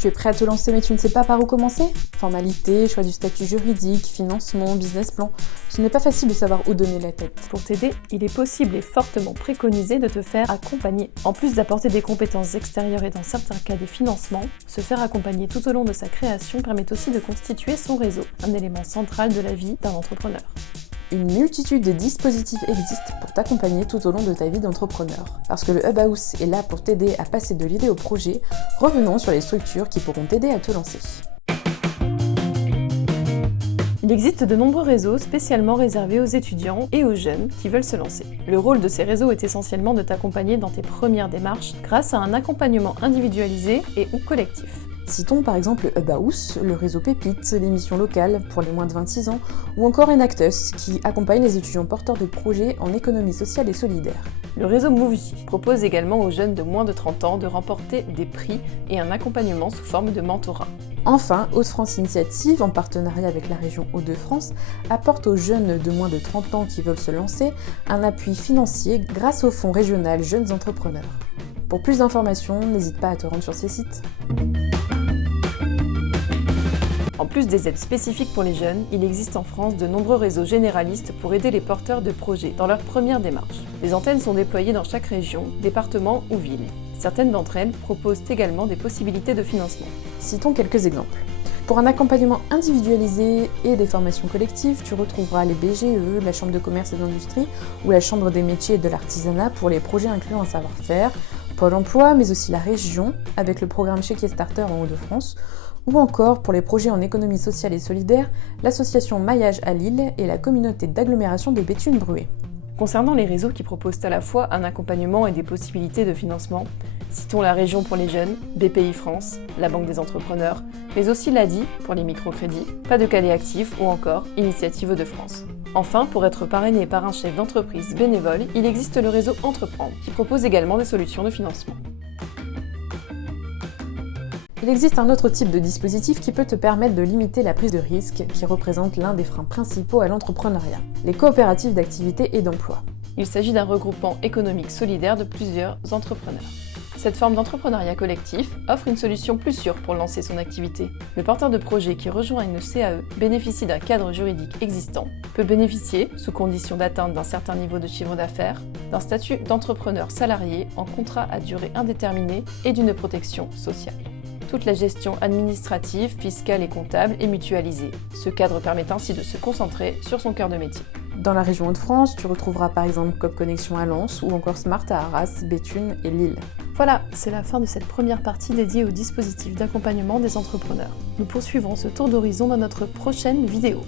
Tu es prêt à te lancer mais tu ne sais pas par où commencer? Formalités, choix du statut juridique, financement, business plan, ce n'est pas facile de savoir où donner la tête. Pour t'aider, il est possible et fortement préconisé de te faire accompagner. En plus d'apporter des compétences extérieures et dans certains cas des financements, se faire accompagner tout au long de sa création permet aussi de constituer son réseau, un élément central de la vie d'un entrepreneur. Une multitude de dispositifs existent pour t'accompagner tout au long de ta vie d'entrepreneur. Parce que le Hub House est là pour t'aider à passer de l'idée au projet, revenons sur les structures qui pourront t'aider à te lancer. Il existe de nombreux réseaux spécialement réservés aux étudiants et aux jeunes qui veulent se lancer. Le rôle de ces réseaux est essentiellement de t'accompagner dans tes premières démarches grâce à un accompagnement individualisé et ou collectif. Citons par exemple le Hub House, le réseau Pépite, l'émission locale pour les moins de 26 ans, ou encore Enactus qui accompagne les étudiants porteurs de projets en économie sociale et solidaire. Le réseau Mouv'J propose également aux jeunes de moins de 30 ans de remporter des prix et un accompagnement sous forme de mentorat. Enfin, Hauts-de-France Initiative, en partenariat avec la région Hauts-de-France, apporte aux jeunes de moins de 30 ans qui veulent se lancer un appui financier grâce au Fonds régional Jeunes Entrepreneurs. Pour plus d'informations, n'hésite pas à te rendre sur ces sites. En plus des aides spécifiques pour les jeunes, il existe en France de nombreux réseaux généralistes pour aider les porteurs de projets dans leur première démarche. Les antennes sont déployées dans chaque région, département ou ville. Certaines d'entre elles proposent également des possibilités de financement. Citons quelques exemples. Pour un accompagnement individualisé et des formations collectives, tu retrouveras les BGE, la Chambre de commerce et d'industrie ou la Chambre des métiers et de l'artisanat pour les projets incluant un savoir-faire, Pôle emploi, mais aussi la région, avec le programme Chéquier Starter en Hauts-de-France, ou encore pour les projets en économie sociale et solidaire, l'association Maillage à Lille et la communauté d'agglomération des Béthunes-Bruay. Concernant les réseaux qui proposent à la fois un accompagnement et des possibilités de financement, citons la région pour les jeunes, BPI France, la Banque des entrepreneurs, mais aussi l'ADI pour les microcrédits, Pas de Calais Actif ou encore Initiative de France. Enfin, pour être parrainé par un chef d'entreprise bénévole, il existe le réseau Entreprendre, qui propose également des solutions de financement. Il existe un autre type de dispositif qui peut te permettre de limiter la prise de risque, qui représente l'un des freins principaux à l'entrepreneuriat, les coopératives d'activité et d'emploi. Il s'agit d'un regroupement économique solidaire de plusieurs entrepreneurs. Cette forme d'entrepreneuriat collectif offre une solution plus sûre pour lancer son activité. Le porteur de projet qui rejoint une CAE bénéficie d'un cadre juridique existant, peut bénéficier, sous condition d'atteinte d'un certain niveau de chiffre d'affaires, d'un statut d'entrepreneur salarié en contrat à durée indéterminée et d'une protection sociale. Toute la gestion administrative, fiscale et comptable est mutualisée. Ce cadre permet ainsi de se concentrer sur son cœur de métier. Dans la région Hauts-de-France, tu retrouveras par exemple Coop Connexion à Lens ou encore Smart à Arras, Béthune et Lille. Voilà, c'est la fin de cette première partie dédiée au dispositif d'accompagnement des entrepreneurs. Nous poursuivrons ce tour d'horizon dans notre prochaine vidéo.